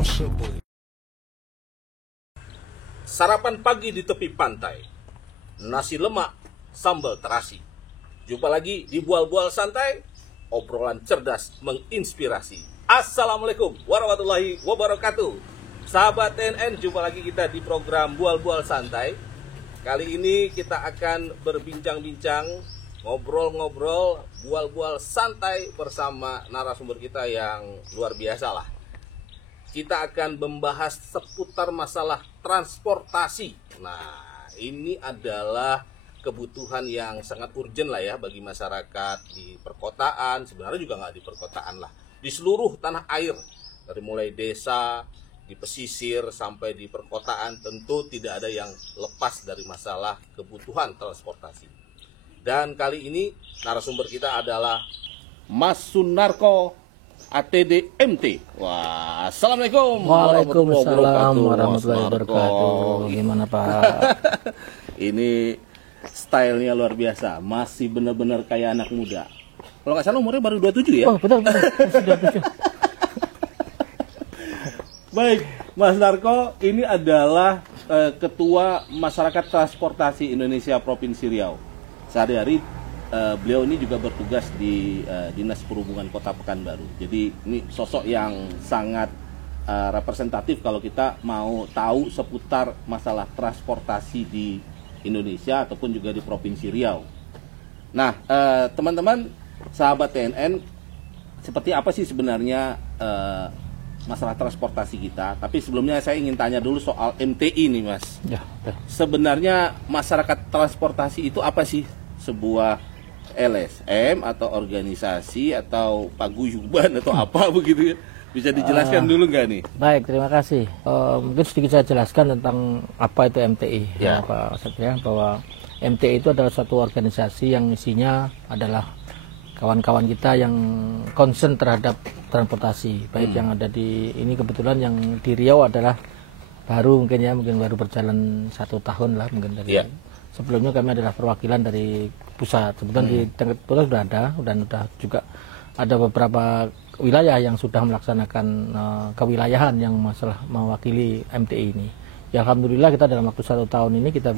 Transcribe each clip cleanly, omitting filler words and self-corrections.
possible. Sarapan pagi di tepi pantai, nasi lemak, sambal terasi. Jumpa lagi di Bual-Bual Santai, obrolan cerdas menginspirasi. Assalamualaikum warahmatullahi wabarakatuh. Sahabat TNN, jumpa lagi kita di program Bual-Bual Santai. Kali ini kita akan berbincang-bincang, ngobrol-ngobrol, bual-bual santai bersama narasumber kita yang luar biasa lah. Kita akan membahas seputar masalah transportasi. Nah, ini adalah kebutuhan yang sangat urgent lah ya bagi masyarakat di perkotaan, sebenarnya juga nggak di perkotaan lah, di seluruh tanah air, dari mulai desa, di pesisir sampai di perkotaan, tentu tidak ada yang lepas dari masalah kebutuhan transportasi. Dan kali ini narasumber kita adalah Mas Sunarko ATD MT. Wah, assalamualaikum. Waalaikumsalam warahmatullahi wabarakatuh. Gimana Pak? Ini stylenya luar biasa, masih benar-benar kayak anak muda. Kalau nggak salah umurnya baru 27 ya? Oh betul, masih 27. Baik, Mas Narko, ini adalah Ketua Masyarakat Transportasi Indonesia Provinsi Riau. Sehari-hari beliau ini juga bertugas di Dinas Perhubungan Kota Pekanbaru. Jadi ini sosok yang sangat representatif kalau kita mau tahu seputar masalah transportasi di Indonesia ataupun juga di Provinsi Riau. Nah, teman-teman, sahabat TNN, seperti apa sih sebenarnya masalah transportasi kita? Tapi sebelumnya saya ingin tanya dulu soal MTI nih, Mas. Ya, sebenarnya masyarakat transportasi itu apa sih? Sebuah LSM atau organisasi atau paguyuban atau apa begitu ya? Bisa dijelaskan dulu nggak nih? Baik, terima kasih. Mungkin sedikit saya jelaskan tentang apa itu MTI. Ya. Pak Satria, bahwa MTI itu adalah suatu organisasi yang isinya adalah kawan-kawan kita yang concern terhadap transportasi. Baik yang ada di ini, kebetulan yang di Riau adalah baru mungkin baru berjalan 1 tahun lah mungkin dari. Ya. Sebelumnya kami adalah perwakilan dari pusat. Sebetulnya di tingkat pusat sudah ada, dan sudah juga ada beberapa wilayah yang sudah melaksanakan kewilayahan yang masalah mewakili MTI ini. Ya, alhamdulillah kita dalam waktu 1 tahun ini kita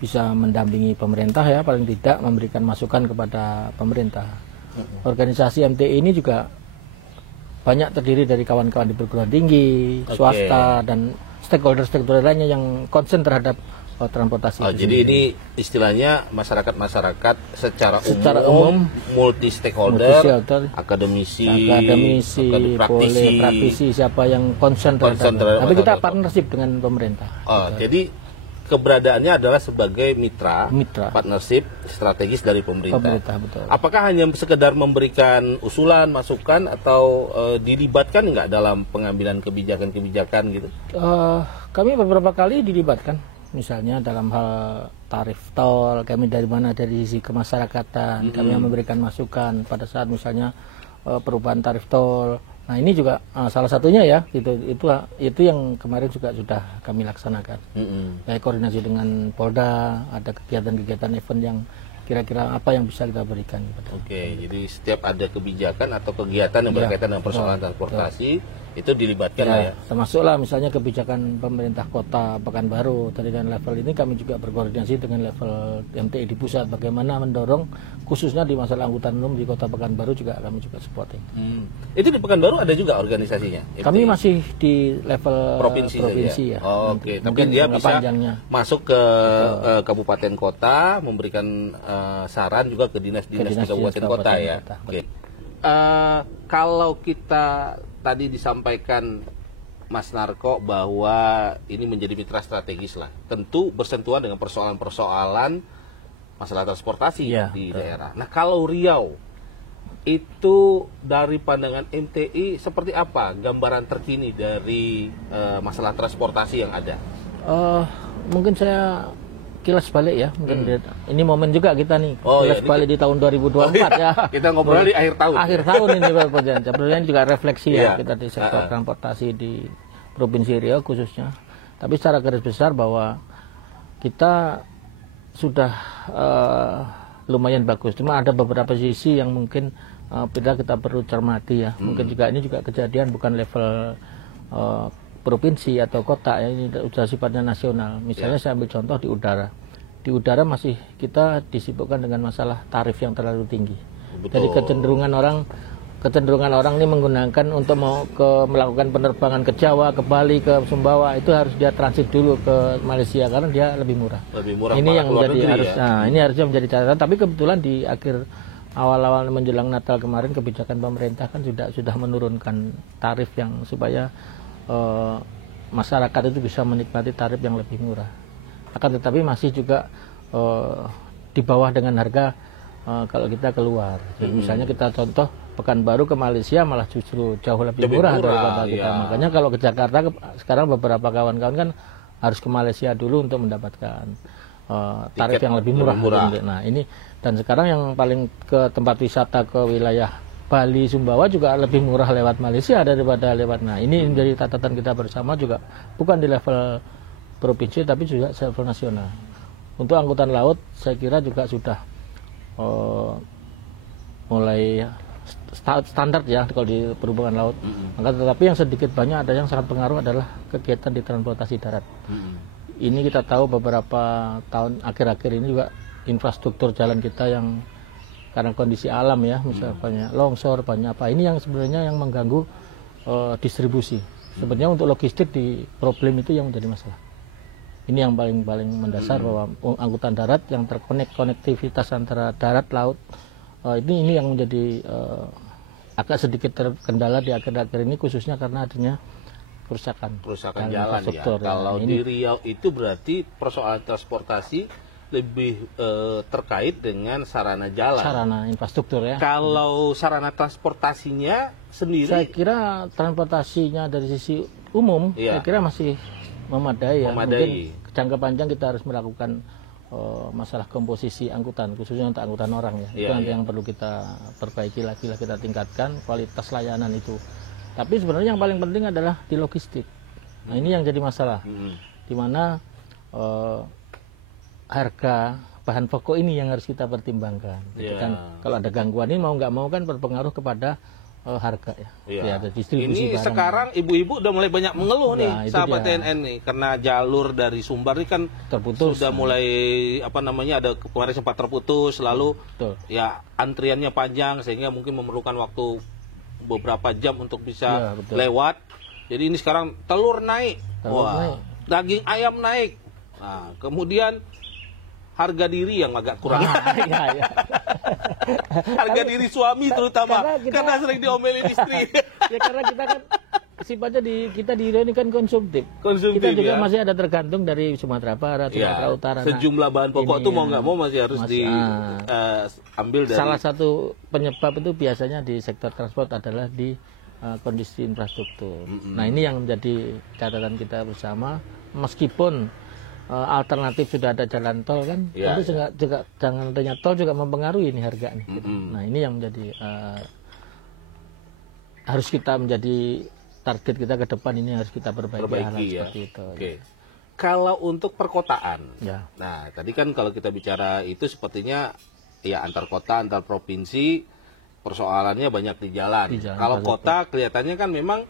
bisa mendampingi pemerintah ya, paling tidak memberikan masukan kepada pemerintah. Organisasi MTI ini juga banyak terdiri dari kawan-kawan di perguruan tinggi, swasta, dan stakeholder lainnya yang concern terhadap transportasi. Jadi ini istilahnya masyarakat secara secara umum multi stakeholder, akademisi, praktisi, siapa yang concern terhadap. Tapi kita partnership dengan pemerintah. Jadi keberadaannya adalah sebagai mitra partnership strategis dari pemerintah. Betul. Apakah hanya sekedar memberikan usulan, masukan, atau dilibatkan nggak dalam pengambilan kebijakan-kebijakan gitu? Kami beberapa kali dilibatkan. Misalnya dalam hal tarif tol, kami dari sisi kemasyarakatan, kami memberikan masukan pada saat misalnya perubahan tarif tol. Nah, ini juga salah satunya ya, itu yang kemarin juga sudah kami laksanakan. Baik koordinasi dengan Polda, ada kegiatan-kegiatan event yang kira-kira apa yang bisa kita berikan. Oke, jadi setiap ada kebijakan atau kegiatan yang berkaitan dengan persoalan transportasi, itu dilibatkan ya. Termasuklah misalnya kebijakan pemerintah Kota Pekanbaru. Tadi kan level ini kami juga berkoordinasi dengan level MTI di pusat, bagaimana mendorong khususnya di masalah angkutan umum di Kota Pekanbaru juga kami juga supporting. Itu di Pekanbaru ada juga organisasinya? Kami masih di level provinsi ya. Oke, tapi dia bisa masuk ke kabupaten kota, memberikan saran juga ke dinas-dinas di kabupaten kota ya. Oke. Kalau kita tadi disampaikan Mas Narko bahwa ini menjadi mitra strategis lah, tentu bersentuhan dengan persoalan-persoalan masalah transportasi di daerah. Nah, kalau Riau itu dari pandangan MTI seperti apa gambaran terkini dari masalah transportasi yang ada? Mungkin saya kilas balik ya, mungkin ini momen juga kita nih kilas balik di tahun 2024 ya. Kita ngobrol di akhir tahun. Akhir tahun ini Pak Presiden. Sebenarnya juga refleksi ya kita di sektor transportasi di Provinsi Riau khususnya. Tapi secara garis besar bahwa kita sudah lumayan bagus. Cuma ada beberapa sisi yang mungkin kita perlu cermati ya. Mungkin juga ini juga kejadian bukan level provinsi atau kota ya, ini sudah sifatnya nasional. Misalnya saya ambil contoh di udara. Di udara masih kita disibukkan dengan masalah tarif yang terlalu tinggi. Betul. Jadi kecenderungan orang ini menggunakan untuk melakukan penerbangan ke Jawa, ke Bali, ke Sumbawa itu harus dia transit dulu ke Malaysia karena dia lebih murah. Lebih murah. Ini yang menjadi negeri, harus. ya? Nah, ini harusnya menjadi catatan. Tapi kebetulan di akhir awal-awal menjelang Natal kemarin kebijakan pemerintah kan sudah menurunkan tarif yang supaya masyarakat itu bisa menikmati tarif yang lebih murah. Akan tetapi masih juga di bawah dengan harga kalau kita keluar. Jadi misalnya kita contoh Pekanbaru ke Malaysia malah justru jauh lebih murah daripada kita. Ya. Makanya kalau ke Jakarta sekarang beberapa kawan-kawan kan harus ke Malaysia dulu untuk mendapatkan tarif yang lebih murah. Nah ini dan sekarang yang paling ke tempat wisata ke wilayah Bali, Sumbawa juga lebih murah lewat Malaysia daripada lewat. Nah ini menjadi catatan kita bersama juga bukan di level provinsi tapi juga level nasional. Untuk angkutan laut saya kira juga sudah mulai standar ya kalau di perhubungan laut. Tetapi yang sedikit banyak ada yang sangat pengaruh adalah kegiatan di transportasi darat. Ini kita tahu beberapa tahun akhir-akhir ini juga infrastruktur jalan kita yang karena kondisi alam ya, misalnya longsor banyak apa. Ini yang sebenarnya yang mengganggu distribusi. Sebenarnya untuk logistik di problem itu yang menjadi masalah. Ini yang paling mendasar bahwa angkutan darat yang konektivitas antara darat laut ini yang menjadi agak sedikit terkendala di akhir-akhir ini khususnya karena adanya kerusakan jalan ya. Kalau di Riau itu berarti persoalan transportasi lebih terkait dengan sarana jalan. Sarana infrastruktur ya. Kalau sarana transportasinya sendiri, saya kira transportasinya dari sisi umum, saya kira masih memadai ya. Mungkin jangka panjang kita harus melakukan masalah komposisi angkutan, khususnya untuk angkutan orang ya. Itu nanti yang perlu kita perbaiki lagi, kita tingkatkan kualitas layanan itu. Tapi sebenarnya yang paling penting adalah di logistik. Nah ini yang jadi masalah, di mana harga bahan pokok ini yang harus kita pertimbangkan. Kan kalau ada gangguan ini mau nggak mau kan berpengaruh kepada harga ya. Ada distribusi ini barang. Sekarang ibu-ibu udah mulai banyak mengeluh nih sahabat TNN nih karena jalur dari Sumbar ini kan terputus. Sudah mulai ada kemarin sempat terputus lalu ya antriannya panjang sehingga mungkin memerlukan waktu beberapa jam untuk bisa lewat. Jadi ini sekarang telur naik. Daging ayam naik. Nah, kemudian harga diri yang agak kurang. Harga diri suami terutama karena sering diomelin istri. Ya karena kita kan sifatnya kita di Riau ini kan konsumtif. Kita juga masih ada tergantung dari Sumatera Barat, Sumatera Utara. Sejumlah bahan pokok itu mau nggak mau masih harus diambil dari. Salah satu penyebab itu biasanya di sektor transport adalah di kondisi infrastruktur. Nah ini yang menjadi catatan kita bersama. Meskipun alternatif sudah ada jalan tol kan, tapi juga jangan adanya tol juga mempengaruhi ini harga nih. Nah ini yang menjadi harus kita menjadi target kita ke depan, ini harus kita perbaiki hal seperti itu. Kalau untuk perkotaan, nah tadi kan kalau kita bicara itu sepertinya ya antar kota, antar provinsi persoalannya banyak di jalan. Kalau kota kelihatannya kan memang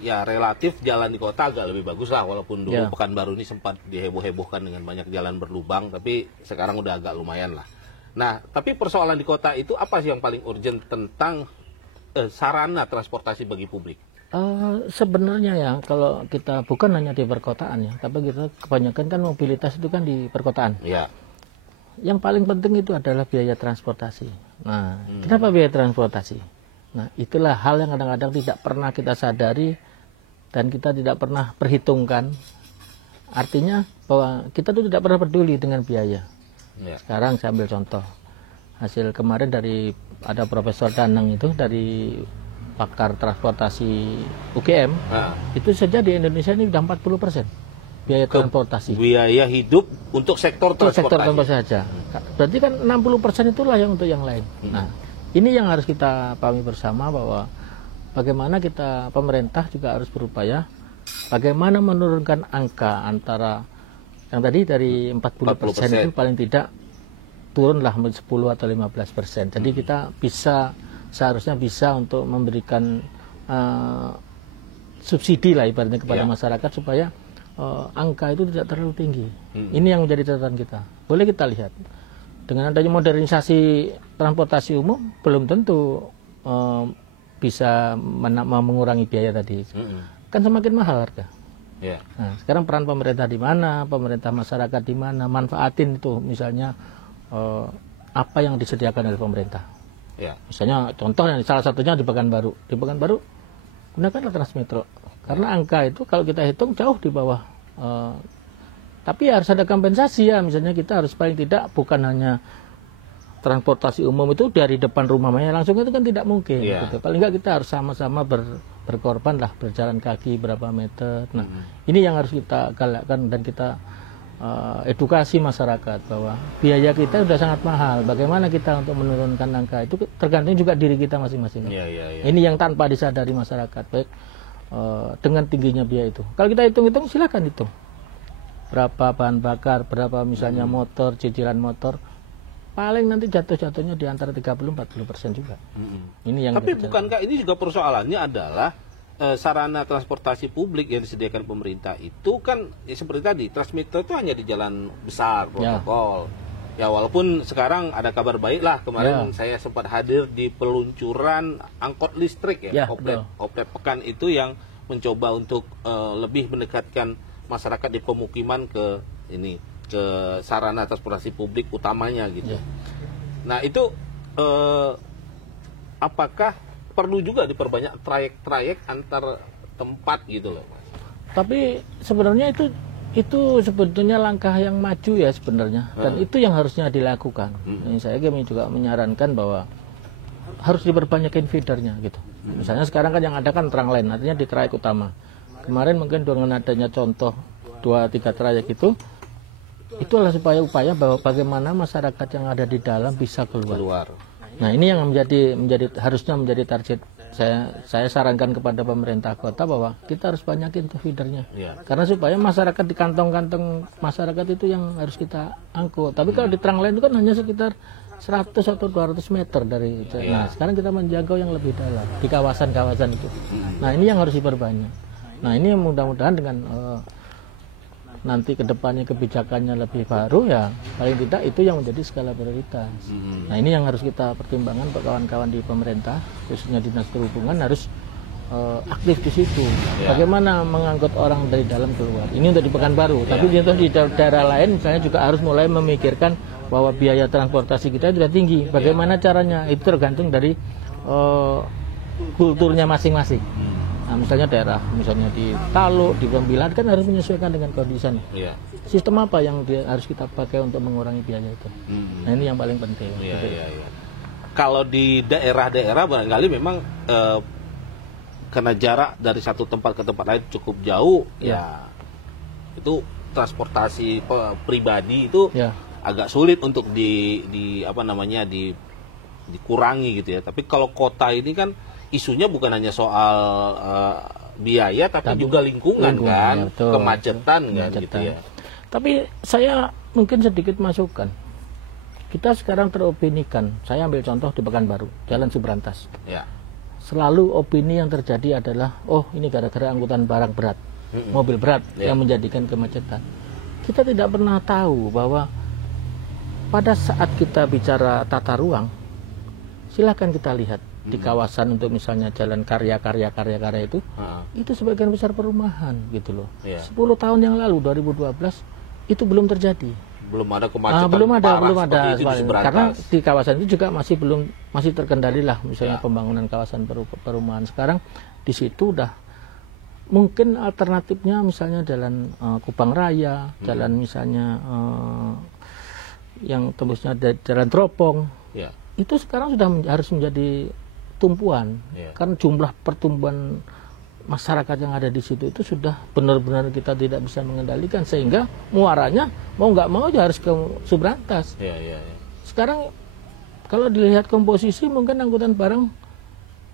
ya relatif jalan di kota agak lebih bagus lah, walaupun dulu Pekanbaru ini sempat diheboh-hebohkan dengan banyak jalan berlubang, tapi sekarang udah agak lumayan lah. Nah, tapi persoalan di kota itu apa sih yang paling urgent tentang sarana transportasi bagi publik? Sebenarnya ya, kalau kita bukan hanya di perkotaan ya, tapi kita kebanyakan kan mobilitas itu kan di perkotaan. Yang paling penting itu adalah biaya transportasi. Nah, kenapa biaya transportasi? Nah, itulah hal yang kadang-kadang tidak pernah kita sadari dan kita tidak pernah perhitungkan. Artinya bahwa kita tuh tidak pernah peduli dengan biaya. Sekarang saya ambil contoh. Hasil kemarin dari ada Profesor Danang itu dari pakar transportasi UGM. Itu saja di Indonesia ini sudah 40% biaya transportasi. Biaya hidup untuk sektor transportasi saja. Berarti kan 60% itulah yang untuk yang lain. Nah, ini yang harus kita pahami bersama bahwa bagaimana pemerintah juga harus berupaya bagaimana menurunkan angka antara yang tadi dari 40% itu paling tidak turunlah menjadi 10 atau 15%. Jadi kita seharusnya bisa untuk memberikan subsidi lah ibaratnya kepada masyarakat supaya angka itu tidak terlalu tinggi. Ini yang menjadi catatan kita. Boleh kita lihat dengan adanya modernisasi transportasi umum belum tentu bisa mengurangi biaya tadi. Kan semakin mahal harga. Nah, sekarang peran pemerintah di mana, pemerintah masyarakat di mana, manfaatin itu misalnya apa yang disediakan oleh pemerintah. Misalnya contohnya salah satunya di Pekanbaru. Di Pekanbaru gunakanlah Transmetro. Karena angka itu kalau kita hitung jauh di bawah. Tapi harus ada kompensasi ya. Misalnya kita harus paling tidak bukan hanya transportasi umum itu dari depan rumahnya langsung itu kan tidak mungkin. Gitu. Paling nggak kita harus sama-sama berkorban lah berjalan kaki berapa meter. Nah ini yang harus kita galakkan dan kita edukasi masyarakat bahwa biaya kita sudah sangat mahal. Bagaimana kita untuk menurunkan angka itu tergantung juga diri kita masing-masing. Ini yang tanpa disadari masyarakat. Baik dengan tingginya biaya itu. Kalau kita hitung-hitung silakan hitung. Berapa bahan bakar, berapa misalnya motor, cicilan motor. Paling nanti jatuh-jatuhnya di antara 30-40% juga. Ini yang tapi bukankah ini juga persoalannya adalah sarana transportasi publik yang disediakan pemerintah itu kan ya seperti tadi Transmetro itu hanya di jalan besar protokol. Ya walaupun sekarang ada kabar baik lah kemarin saya sempat hadir di peluncuran angkot listrik Oplet Pekan itu yang mencoba untuk lebih mendekatkan masyarakat di pemukiman ke sarana transportasi publik utamanya gitu. Nah itu apakah perlu juga diperbanyak trayek-trayek antar tempat gitu loh, Mas? Tapi sebenarnya itu sebetulnya langkah yang maju ya sebenarnya, dan itu yang harusnya dilakukan. Saya juga menyarankan bahwa harus diperbanyakin feedernya gitu. Misalnya sekarang kan yang ada kan trangline, artinya di trayek utama. Kemarin mungkin dengan adanya contoh 2-3 trayek itu adalah supaya upaya bahwa bagaimana masyarakat yang ada di dalam bisa keluar. Nah ini yang harusnya menjadi target. Saya sarankan kepada pemerintah kota bahwa kita harus banyakin tuh feedernya. Karena supaya masyarakat di kantong-kantong masyarakat itu yang harus kita angkut. Tapi kalau di trangline itu kan hanya sekitar 100 atau 200 meter dari itu. Nah sekarang kita menjangkau yang lebih dalam di kawasan-kawasan itu. Nah ini yang harus diperbanyak. Nah ini mudah-mudahan dengan nanti kedepannya kebijakannya lebih baru ya paling tidak itu yang menjadi skala prioritas. Nah ini yang harus kita pertimbangkan kawan-kawan di pemerintah khususnya dinas perhubungan harus aktif di situ. Bagaimana mengangkut orang dari dalam keluar. Ini untuk di Pekanbaru, tapi di daerah lain misalnya juga harus mulai memikirkan bahwa biaya transportasi kita sudah tinggi. Bagaimana caranya itu tergantung dari kulturnya masing-masing. Nah, misalnya misalnya di Taluk, di Pembilan kan harus menyesuaikan dengan kondisinya. Sistem apa yang harus kita pakai untuk mengurangi biaya itu? Nah ini yang paling penting. Kalau di daerah-daerah barangkali memang karena jarak dari satu tempat ke tempat lain cukup jauh, ya itu transportasi pribadi itu agak sulit untuk dikurangi gitu ya. Tapi kalau kota ini kan isunya bukan hanya soal biaya tapi juga lingkungan kan, kemacetan kan gitu ya. Tapi saya mungkin sedikit masukkan. Kita sekarang teropinikan. Saya ambil contoh di Pekanbaru, Jalan Subrantas. Selalu opini yang terjadi adalah ini gara-gara angkutan barang berat, mobil berat yang menjadikan kemacetan. Kita tidak pernah tahu bahwa pada saat kita bicara tata ruang, silakan kita lihat di kawasan untuk misalnya jalan karya itu sebagian besar perumahan gitu loh. 10 tahun yang lalu 2012 itu belum terjadi. Belum ada kemacetan. Belum ada karena di kawasan itu juga masih terkendali lah misalnya pembangunan kawasan perumahan. Sekarang di situ udah mungkin alternatifnya misalnya jalan Kupang Raya, jalan misalnya yang tembusnya jalan Teropong. Itu sekarang sudah harus menjadi tumpuan karena jumlah pertumbuhan masyarakat yang ada di situ itu sudah benar-benar kita tidak bisa mengendalikan sehingga muaranya mau nggak mau aja harus ke Subrantas. Sekarang kalau dilihat komposisi mungkin angkutan barang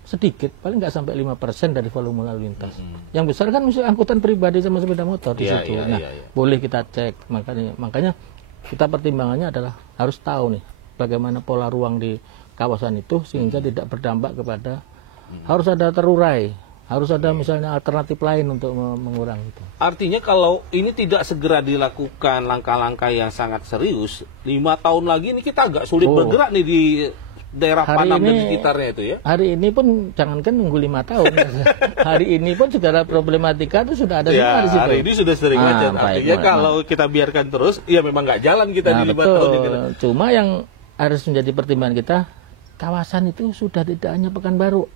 sedikit, paling nggak sampai 5% dari volume lalu lintas. Yang besar kan misalnya angkutan pribadi sama sepeda motor di situ. Boleh kita cek, makanya kita pertimbangannya adalah harus tahu nih bagaimana pola ruang di kawasan itu sehingga tidak berdampak kepada harus ada terurai Harus ada misalnya alternatif lain untuk mengurangi itu. Artinya kalau ini tidak segera dilakukan langkah-langkah yang sangat serius, 5 tahun lagi ini kita agak sulit bergerak nih di daerah Panam dan sekitarnya itu ya. Hari ini pun jangankan nunggu 5 tahun. Hari ini pun segala problematika itu sudah ada semua di situ. Hari ini sudah sering aja. Artinya kalau kita biarkan terus, ya memang nggak jalan kita di 5 tahun ini. Cuma yang harus menjadi pertimbangan kita, kawasan itu sudah tidak hanya Pekanbaru.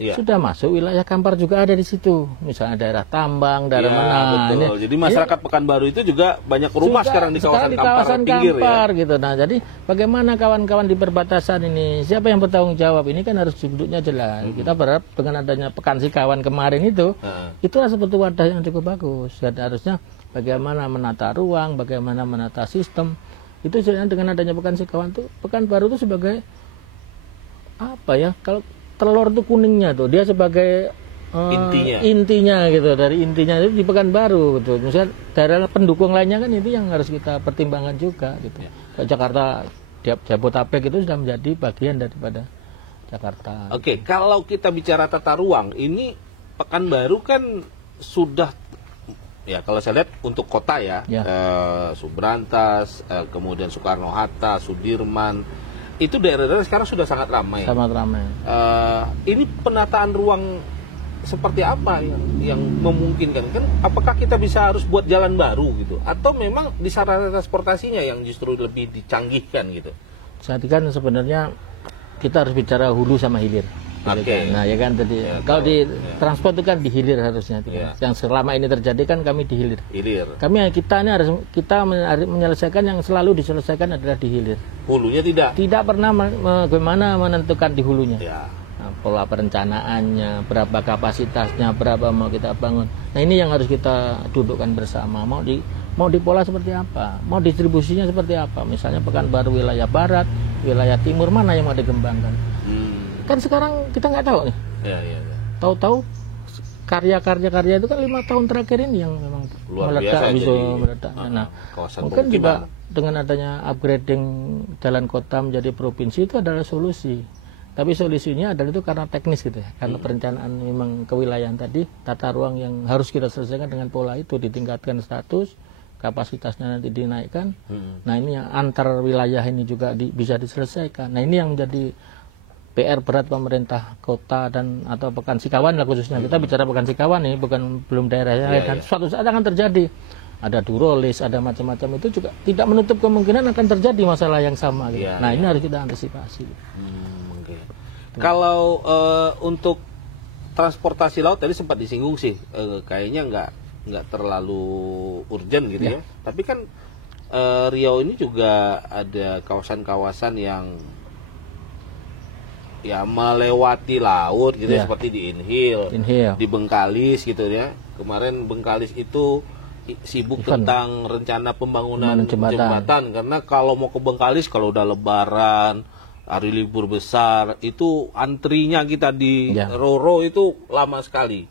Ya. Sudah masuk wilayah Kampar juga ada di situ, misalnya daerah tambang, daerah mana. Betul. Jadi masyarakat Pekanbaru itu juga banyak rumah sekarang di kawasan pinggir Kampar, ya. gitu. Nah, jadi bagaimana kawan-kawan di perbatasan ini, siapa yang bertanggung jawab? Ini kan harus duduknya jelas. Kita berharap dengan adanya Pekan Sikawan kemarin itu seperti wadah yang cukup bagus. Dan harusnya bagaimana menata ruang, bagaimana menata sistem. Itu dengan adanya Pekan Sikawan itu, Pekanbaru itu sebagai apa ya? Kalau telur itu kuningnya tuh, dia sebagai intinya gitu, dari intinya itu di Pekanbaru gitu. Misalnya daerah pendukung lainnya kan itu yang harus kita pertimbangkan juga gitu. Jakarta, Jabodetabek itu sudah menjadi bagian daripada Jakarta. Oke, kalau kita bicara tata ruang, ini Pekanbaru kan sudah, ya kalau saya lihat untuk kota ya. Subrantas, kemudian Soekarno-Hatta, Sudirman, itu daerah-daerah sekarang sudah sangat ramai. Sangat ramai. Ini penataan ruang seperti apa yang memungkinkan? Kan apakah kita bisa harus buat jalan baru gitu? Atau memang di sarana transportasinya yang justru lebih dicanggihkan gitu? Saat ini kan sebenarnya kita harus bicara hulu sama hilir. Oke. Nah ya kan tadi kalau di transport itu kan di hilir harusnya. Yang selama ini terjadi kan kami di hilir. Kita ini harus menyelesaikan yang selalu diselesaikan adalah di hilir. Hulunya tidak pernah bagaimana menentukan di hulunya. Nah, pola perencanaannya, berapa kapasitasnya, berapa mau kita bangun. Nah ini yang harus kita dudukkan bersama. Mau di pola seperti apa, mau distribusinya seperti apa. Misalnya Pekanbaru wilayah barat, wilayah timur, mana yang mau dikembangkan. Kan sekarang kita nggak tahu nih. Tahu-tahu karya itu kan 5 tahun terakhir ini yang memang meledak. Nah, mungkin juga dengan adanya upgrading jalan kota menjadi provinsi itu adalah solusi. Tapi solusinya adalah itu karena teknis gitu ya. Karena perencanaan memang kewilayahan tadi, tata ruang yang harus kita selesaikan dengan pola itu, ditingkatkan status, kapasitasnya nanti dinaikkan. Nah ini yang antar wilayah ini juga bisa diselesaikan. Nah ini yang menjadi PR berat pemerintah kota dan atau Pekan Sikawan lah khususnya. Kita bicara Pekan Sikawan nih, belum daerahnya. Dan suatu saat akan terjadi. Ada durolis, ada macam-macam, itu juga tidak menutup kemungkinan akan terjadi masalah yang sama. Gitu. Nah ini harus kita antisipasi. Kalau untuk transportasi laut tadi sempat disinggung sih, kayaknya nggak terlalu urgent gitu ya. Tapi kan Riau ini juga ada kawasan-kawasan yang ya melewati laut gitu ya, seperti di Inhil, di Bengkalis gitu ya. Kemarin Bengkalis itu sibuk tentang rencana pembangunan jembatan karena kalau mau ke Bengkalis kalau udah lebaran, hari libur besar, itu antrinya kita di Roro itu lama sekali.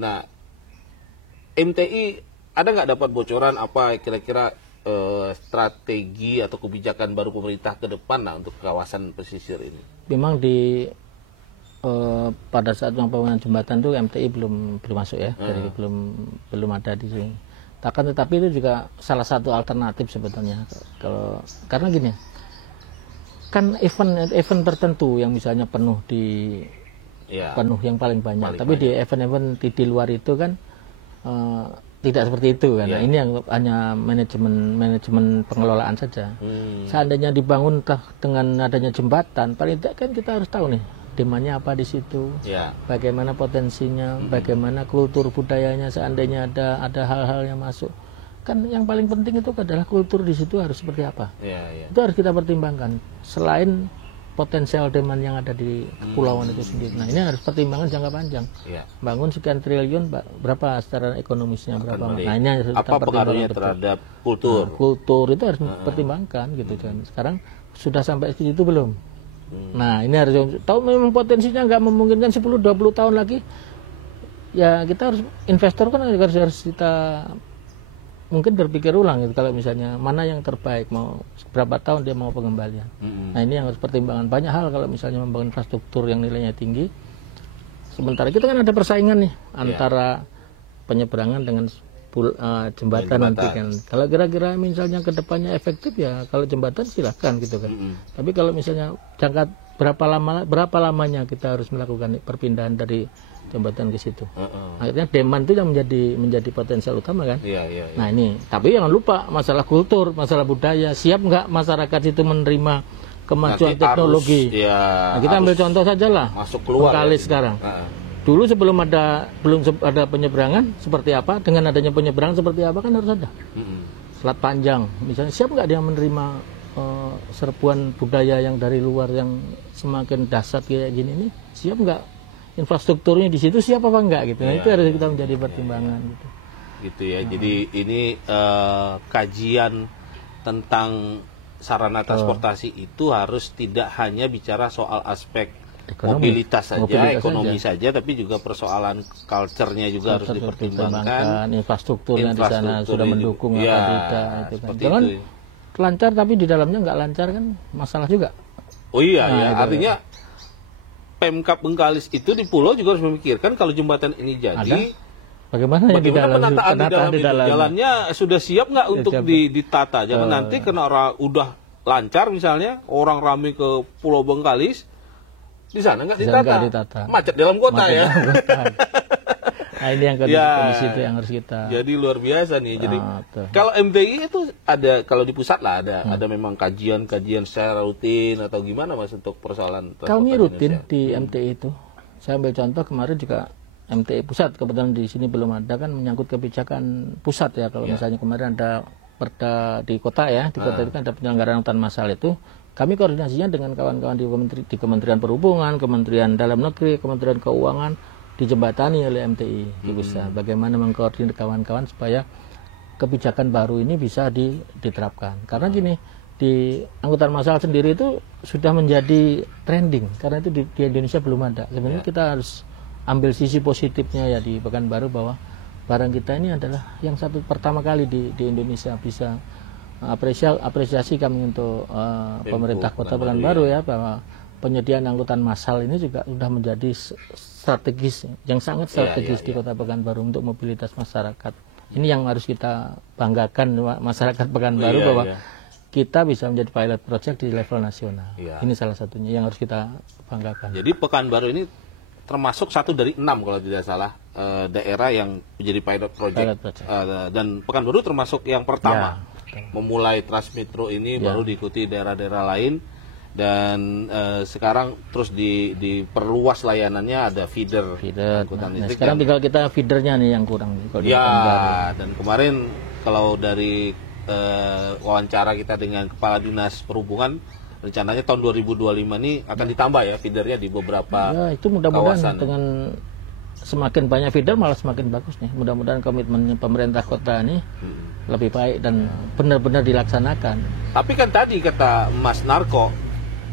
Nah, MTI ada nggak dapat bocoran apa kira-kira strategi atau kebijakan baru pemerintah ke depan untuk kawasan pesisir ini? Memang pada saat pembangunan jembatan itu MTI belum masuk ya, jadi belum ada di sini. Tetapi itu juga salah satu alternatif sebetulnya. Karena gini, kan event tertentu yang misalnya penuh yang paling banyak. Tapi di event-event di luar itu kan tidak seperti itu kan. Nah, ini yang hanya manajemen pengelolaan saja. Seandainya dibangun dengan adanya jembatan, paling tidak kan kita harus tahu nih demandnya apa di situ, bagaimana potensinya, bagaimana kultur budayanya. Seandainya ada hal-hal yang masuk, kan yang paling penting itu adalah kultur di situ harus seperti apa. Itu harus kita pertimbangkan. Selain potensial demand yang ada di kepulauan itu sendiri. Nah ini harus pertimbangan jangka panjang. Bangun sekian triliun, berapa secara ekonomisnya, berapa? Nah ini harus apa pengaruhnya terhadap kultur? Nah, kultur itu harus pertimbangkan gitu kan. Sekarang sudah sampai ke situ belum? Nah ini harus tahu memang potensinya nggak memungkinkan 10-20 tahun lagi. Ya kita harus investor kan harus kita mungkin berpikir ulang gitu, kalau misalnya mana yang terbaik, mau berapa tahun dia mau pengembalian. Nah ini yang harus pertimbangan banyak hal. Kalau misalnya membangun infrastruktur yang nilainya tinggi, sementara kita kan ada persaingan nih antara penyeberangan dengan jembatan nanti kan. Kalau kira-kira misalnya ke depannya efektif ya kalau jembatan silahkan gitu kan. Tapi kalau misalnya jangka berapa lamanya kita harus melakukan perpindahan dari jembatan ke situ. Akhirnya demand itu yang menjadi potensial utama kan. Nah ini, tapi jangan lupa masalah kultur, masalah budaya. Siap nggak masyarakat itu menerima kemajuan teknologi? Nah, kita ambil contoh saja lah. Masuk keluar Bengkalis sekarang. Dulu sebelum ada penyeberangan seperti apa, dengan adanya penyeberangan seperti apa kan harus ada. Selat Panjang, misalnya siap nggak dia menerima serbuan budaya yang dari luar yang semakin dahsyat kayak gini ini? Siap nggak infrastrukturnya di situ siap apa enggak gitu? Nah, itu harus kita menjadi pertimbangan gitu. Gitu ya. Jadi ini kajian tentang sarana transportasi itu harus tidak hanya bicara soal aspek mobilitas saja, ekonomi saja, tapi juga persoalan culture-nya juga harus dipertimbangkan. Infrastrukturnya di sana sudah mendukung atau tidak. Itu kan. Jangan lancar tapi di dalamnya nggak lancar kan masalah juga. Oh iya, artinya Pemkab Bengkalis itu di pulau juga harus memikirkan kalau jembatan ini jadi, bagaimana penataan di dalam jalannya sudah siap nggak untuk ditata? Jangan nanti karena orang udah lancar misalnya orang ramai ke Pulau Bengkalis, di sana nggak ditata. Macet dalam kota ya. Nah, ini yang kondisi itu yang harus kita. Jadi luar biasa nih. Jadi kalau MTI itu ada, kalau di pusat lah ada memang kajian secara rutin atau gimana Mas untuk persoalan. Kami rutin di MTI itu. Saya ambil contoh kemarin juga MTI pusat, kebetulan di sini belum ada kan menyangkut kebijakan pusat ya. Kalau misalnya kemarin ada perda di kota ya, di kota itu kan ada penyelenggaraan angkutan massal itu. Kami koordinasinya dengan kawan-kawan di Kementerian Perhubungan, Kementerian Dalam Negeri, Kementerian Keuangan, dijembatani oleh MTI di pusat. Bagaimana mengkoordinir kawan-kawan supaya kebijakan baru ini bisa diterapkan. Karena gini, di angkutan massal sendiri itu sudah menjadi trending, karena itu di Indonesia belum ada. Sebenarnya kita harus ambil sisi positifnya ya di Pekanbaru, bahwa barang kita ini adalah yang pertama kali di Indonesia. Bisa apresiasi kami untuk pemerintah Kota Pekanbaru ya, bahwa penyediaan angkutan massal ini juga sudah menjadi strategis, yang sangat strategis di Kota Pekanbaru untuk mobilitas masyarakat. Ini yang harus kita banggakan masyarakat Pekanbaru, bahwa kita bisa menjadi pilot project di level nasional. Ini salah satunya yang harus kita banggakan. Jadi Pekanbaru ini termasuk 1 dari 6 kalau tidak salah daerah yang menjadi pilot project. Dan Pekanbaru termasuk yang pertama memulai Transmetro ini, baru diikuti daerah-daerah lain. Dan sekarang terus diperluas layanannya, ada feeder angkutan listrik. Sekarang tinggal kita feedernya nih yang kurang. Dan kemarin kalau dari wawancara kita dengan Kepala Dinas Perhubungan, rencananya tahun 2025 ini akan ditambah ya feedernya di beberapa itu mudah-mudahan dengan semakin banyak feeder malah semakin bagus nih. Mudah-mudahan komitmen pemerintah kota ini lebih baik dan benar-benar dilaksanakan. Tapi kan tadi kata Mas Narko,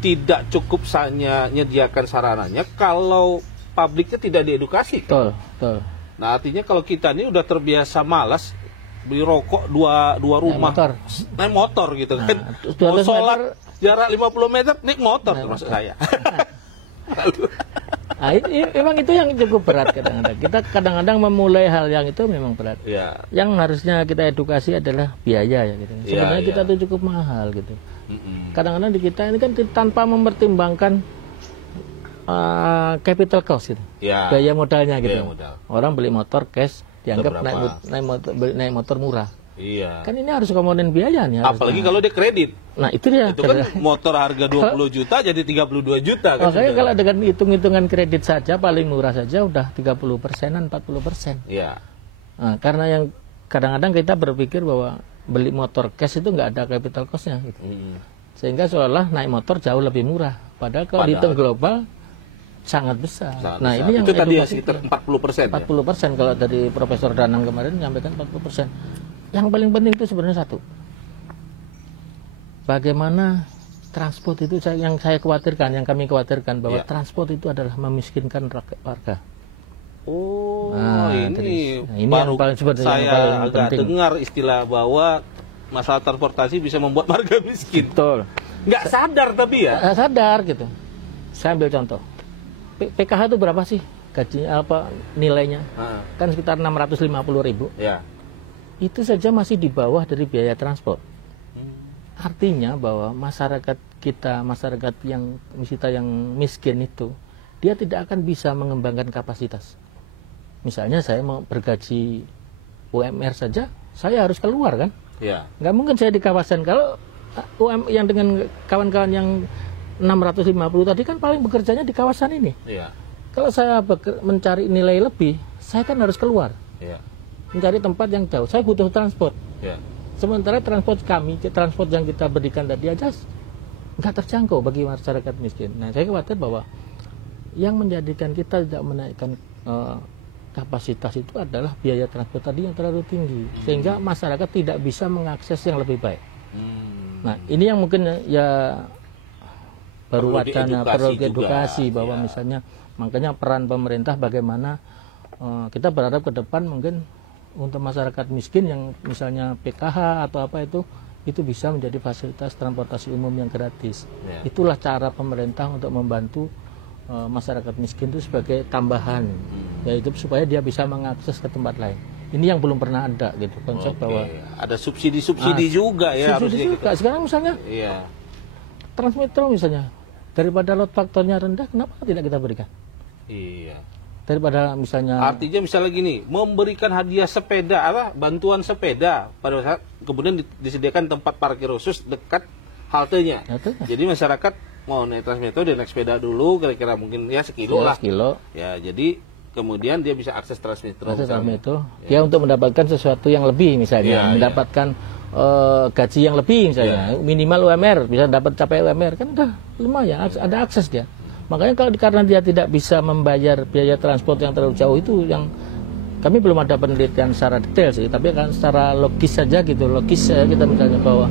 tidak cukup hanya menyediakan sarananya kalau publiknya tidak diedukasi. Betul. Nah artinya kalau kita ini udah terbiasa malas beli rokok dua rumah, naik motor gitu kan. Mau sholat jarak 50 meter naik motor, termasuk saya. Nah, memang itu yang cukup berat kadang-kadang. Kita kadang-kadang memulai hal yang itu memang berat. Yang harusnya kita edukasi adalah biaya ya gitu. Sebenarnya kita tuh cukup mahal gitu. Kadang-kadang di kita ini kan tanpa mempertimbangkan capital cost gitu. Biaya modalnya gitu. Orang beli motor cash dianggap naik motor murah. Kan ini harus komponen biaya nih. Apalagi kalau dia kredit. Nah itu dia. Itu kan motor harga 20 juta jadi 32 juta. Kan makanya kalau dengan hitung-hitungan kredit saja paling murah saja udah 30%-an 40%. Nah, karena yang kadang-kadang kita berpikir bahwa beli motor cash itu nggak ada capital cost-nya gitu. Sehingga seolah naik motor jauh lebih murah. Padahal kalau dihitung global sangat besar. Nah ini yang itu tadi sekitar 40%. 40% kalau dari Profesor Danang kemarin menyampaikan 40%. Yang paling penting itu sebenarnya satu, bagaimana transport itu yang saya khawatirkan, yang kami khawatirkan, bahwa transport itu adalah memiskinkan warga. Ini baru saya agak dengar istilah bahwa masalah transportasi bisa membuat warga miskin. Betul. Nggak sadar tapi ya. Nggak sadar gitu. Saya ambil contoh. PKH itu berapa sih gaji apa nilainya kan sekitar 650.000. Ya. Itu saja masih di bawah dari biaya transport. Artinya bahwa masyarakat kita, masyarakat yang miskin itu, dia tidak akan bisa mengembangkan kapasitas. Misalnya saya mau bergaji UMR saja, saya harus keluar kan? Ya. Nggak mungkin saya di kawasan. Kalau yang dengan kawan-kawan yang 650 tadi kan paling bekerjanya di kawasan ini. Ya. Kalau saya mencari nilai lebih, saya kan harus keluar. Ya. Mencari tempat yang jauh. Saya butuh transport. Ya. Sementara transport yang kita berikan tadi aja nggak terjangkau bagi masyarakat miskin. Nah, saya khawatir bahwa yang menjadikan kita tidak menaikkan kapasitas itu adalah biaya transport tadi yang terlalu tinggi, sehingga masyarakat tidak bisa mengakses yang lebih baik. Nah, ini yang mungkin ya baru wacana, perlu edukasi bahwa misalnya, makanya peran pemerintah bagaimana kita berharap ke depan mungkin untuk masyarakat miskin yang misalnya PKH atau apa itu bisa menjadi fasilitas transportasi umum yang gratis. Itulah cara pemerintah untuk membantu masyarakat miskin itu sebagai tambahan, yaitu supaya dia bisa mengakses ke tempat lain. Ini yang belum pernah ada gitu konsep bahwa ada subsidi juga ya. Subsidi juga. Sekarang misalnya Transmetro misalnya, daripada load faktornya rendah, kenapa tidak kita berikan? Iya. Daripada misalnya. Artinya misalnya gini, memberikan hadiah sepeda, bantuan sepeda pada saat kemudian disediakan tempat parkir khusus dekat haltenya. Jadi masyarakat mau naik Transmetro, dia naik sepeda dulu, kira-kira mungkin ya sekilo lah. Ya, jadi kemudian dia bisa akses Transmetro. Dia untuk mendapatkan sesuatu yang lebih misalnya, mendapatkan gaji yang lebih misalnya, minimal UMR, bisa dapat capai UMR, kan udah lumayan, ada akses dia. Makanya karena dia tidak bisa membayar biaya transport yang terlalu jauh, itu yang kami belum ada penelitian secara detail sih, tapi kan secara logis saja gitu, kita misalnya bahwa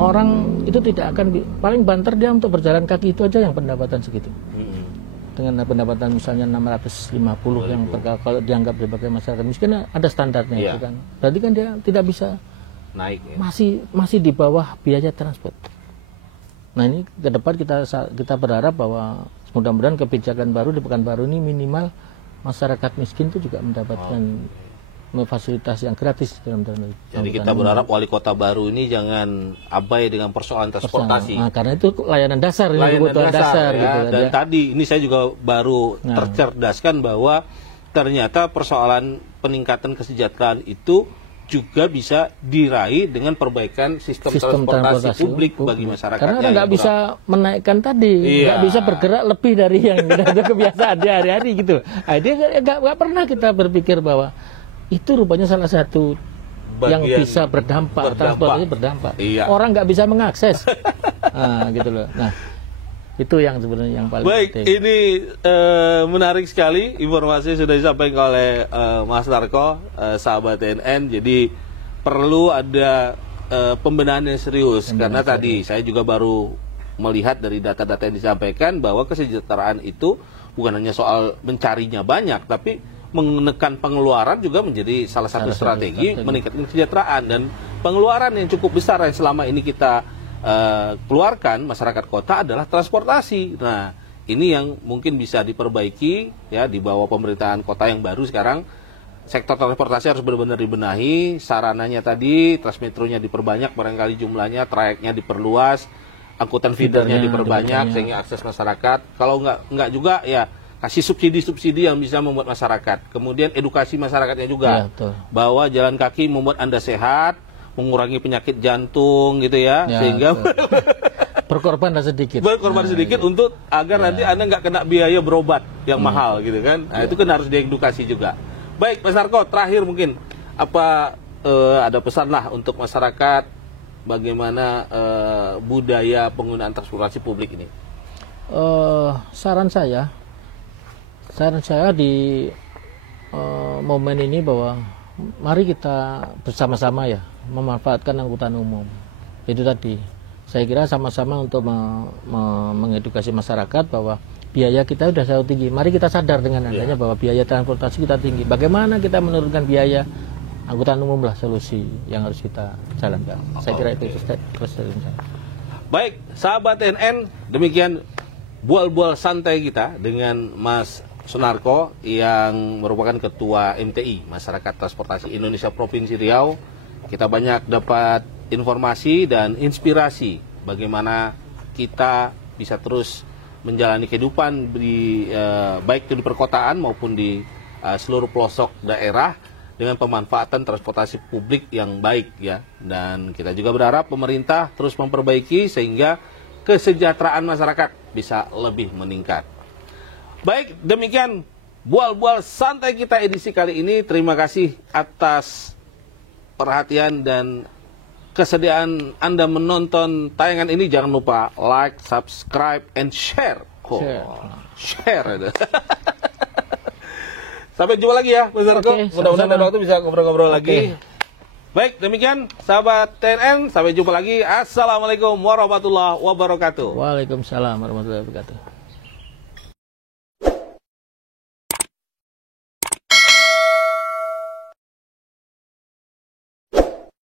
orang itu tidak akan, paling banter dia untuk berjalan kaki itu aja yang pendapatan segitu. Dengan pendapatan misalnya 650 yang kalau dianggap sebagai masyarakat miskin ada standarnya itu kan. Berarti kan dia tidak bisa naik ya? Masih di bawah biaya transport. Nah, ini ke depan kita berharap bahwa mudah-mudahan kebijakan baru di Pekanbaru ini minimal masyarakat miskin itu juga mendapatkan fasilitas yang gratis dalam. Jadi kita berharap wali kota baru ini jangan abai dengan persoalan transportasi. Nah, karena itu layanan dasar, kebutuhan dasar ya. gitu. Dan tadi ini saya juga baru tercerdaskan bahwa ternyata persoalan peningkatan kesejahteraan itu juga bisa diraih dengan perbaikan sistem transportasi publik bagi masyarakat. Karena nggak bisa menaikkan tadi, nggak bisa bergerak lebih dari yang ada kebiasaan di hari-hari gitu. Nah, dia nggak pernah kita berpikir bahwa itu rupanya salah satu yang bisa berdampak. Transportasi berdampak. Orang nggak bisa mengakses, gitu loh. Nah, itu yang sebenarnya yang paling penting. Ini menarik sekali informasi sudah disampaikan oleh Mas Narko, sahabat TNN. Jadi perlu ada pembenahan yang serius karena tadi saya juga baru melihat dari data-data yang disampaikan bahwa kesejahteraan itu bukan hanya soal mencarinya banyak, tapi menekan pengeluaran juga menjadi salah satu strategi meningkatkan kesejahteraan, dan pengeluaran yang cukup besar yang selama ini kita keluarkan masyarakat kota adalah transportasi. Nah, ini yang mungkin bisa diperbaiki ya di bawah pemerintahan kota yang baru sekarang. Sektor transportasi harus benar-benar dibenahi, sarananya tadi Transmetronya diperbanyak, barangkali jumlahnya, trayeknya diperluas, angkutan feedernya diperbanyak sehingga akses masyarakat. Kalau nggak juga ya kasih subsidi-subsidi yang bisa membuat masyarakat. Kemudian edukasi masyarakatnya juga bahwa jalan kaki membuat Anda sehat, mengurangi penyakit jantung gitu ya sehingga berkorban sedikit. Untuk agar nanti Anda nggak kena biaya berobat yang mahal gitu kan. Nah, itu kan harus diedukasi juga. Baik, Mas Narko, terakhir mungkin apa ada pesan lah untuk masyarakat bagaimana budaya penggunaan transportasi publik ini? Saran saya di momen ini bahwa mari kita bersama-sama ya memanfaatkan angkutan umum. Itu tadi saya kira sama-sama untuk mengedukasi masyarakat bahwa biaya kita sudah selalu tinggi. Mari kita sadar dengan adanya bahwa biaya transportasi kita tinggi. Bagaimana kita menurunkan biaya angkutan umum lah solusi yang harus kita jalankan. Saya kira itu terus dari saya. Baik, sahabat NN, demikian bual-bual santai kita dengan Mas Sunarko yang merupakan Ketua MTI, Masyarakat Transportasi Indonesia Provinsi Riau. Kita banyak dapat informasi dan inspirasi bagaimana kita bisa terus menjalani kehidupan baik itu di perkotaan maupun di seluruh pelosok daerah dengan pemanfaatan transportasi publik yang baik ya. Dan kita juga berharap pemerintah terus memperbaiki sehingga kesejahteraan masyarakat bisa lebih meningkat. Baik, demikian bual-bual santai kita edisi kali ini. Terima kasih atas perhatian dan kesediaan Anda menonton tayangan ini. Jangan lupa like, subscribe, and share. Share. Sampai jumpa lagi ya, Mas Narko. Mudah-mudahan ada waktu bisa ngobrol-ngobrol lagi. Baik, demikian sahabat TNN. Sampai jumpa lagi. Assalamualaikum warahmatullahi wabarakatuh. Waalaikumsalam warahmatullahi wabarakatuh.